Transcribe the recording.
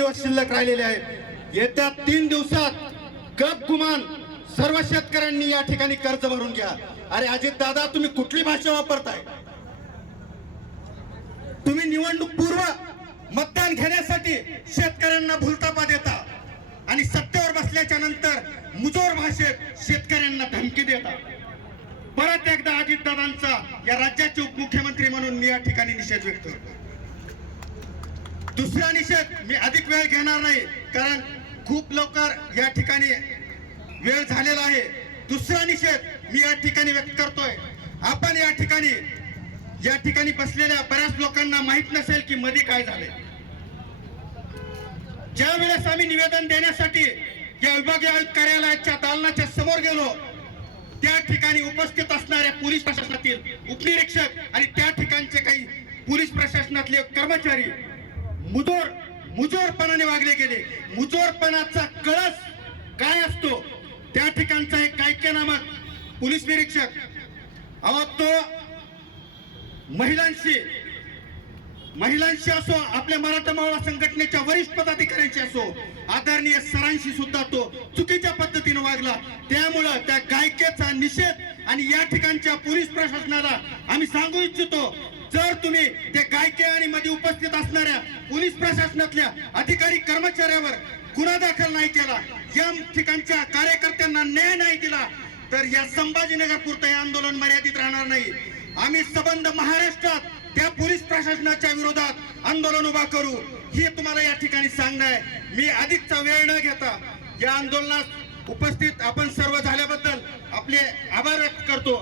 दिवस शिल्लक राहिलेले आहेत. येत्या तीन दिवसात गप गुमान सर्व शेतकऱ्यांनी या ठिकाणी कर्ज भरून घ्या. अरे अजित दादा तुम्ही कुठली भाषा वापरताय? तुम्ही निवडणूक पूर्व मतदान घेण्यासाठी शेतकऱ्यांना भूलतापा देता आणि सत्तेवर बसल्याच्या नंतर मुजोर भाषेत शेतकऱ्यांना धमकी देता. परत एकदा अजितदादांचा या राज्याचे उपमुख्यमंत्री म्हणून मी या ठिकाणी निषेध व्यक्त करतो. दुसरा निषेध मी अधिक वेळ घेणार नाही कारण खूप लवकर या ठिकाणी वेळ झालेला आहे. दुसरा निषेध मी या ठिकाणी व्यक्त करतोय. आपण या ठिकाणी या ठिकाणी बसलेल्या बऱ्याच लोकांना माहीत नसेल की मध्ये काय झाले ज्या वेळेस आम्ही निवेदन देण्यासाठी या विभागीय आयुक्त कार्यालयाच्या दालनाच्या समोर गेलो त्या ठिकाणी उपस्थित असणाऱ्या पोलीस प्रशासनातील उपनिरीक्षक आणि त्या ठिकाणचे काही पोलीस प्रशासनातले कर्मचारी मुजोर मुजोरपणाने वागले गेले. मुजोरपणाचा कळस काय असतो? त्या ठिकाणचा एक कायक्या नामक पोलीस निरीक्षक. अहो तो महिलांशी महिलांशी असो आपल्या मराठा मावळा संघटनेच्या वरिष्ठ पदाधिकाऱ्यांशी असो आदरणीय सरांशी सुद्धा तो चुकीच्या पद्धतीने वागला. त्यामुळं त्या गायकेचा निषेध आणि या ठिकाणच्या पोलीस प्रशासनाला आम्ही सांगू इच्छितो जर तुम्ही ते गायके आणि मध्ये उपस्थित असणाऱ्या पोलीस प्रशासनातल्या अधिकारी कर्मचाऱ्यावर गुन्हा दाखल नाही केला या ठिकाणच्या कार्यकर्त्यांना न्याय नाही दिला तर या संभाजीनगर पुरतं हे आंदोलन मर्यादित राहणार नाही. आम्ही सबंध महाराष्ट्रात त्या पोलीस प्रशासनाच्या विरोधात आंदोलन उभा करू. हे तुम्हाला या ठिकाणी सांगणं आहे. मी अधिकचा वेळ न घेता या आंदोलनात उपस्थित आपण सर्व झाल्याबद्दल आपले आभार व्यक्त करतो.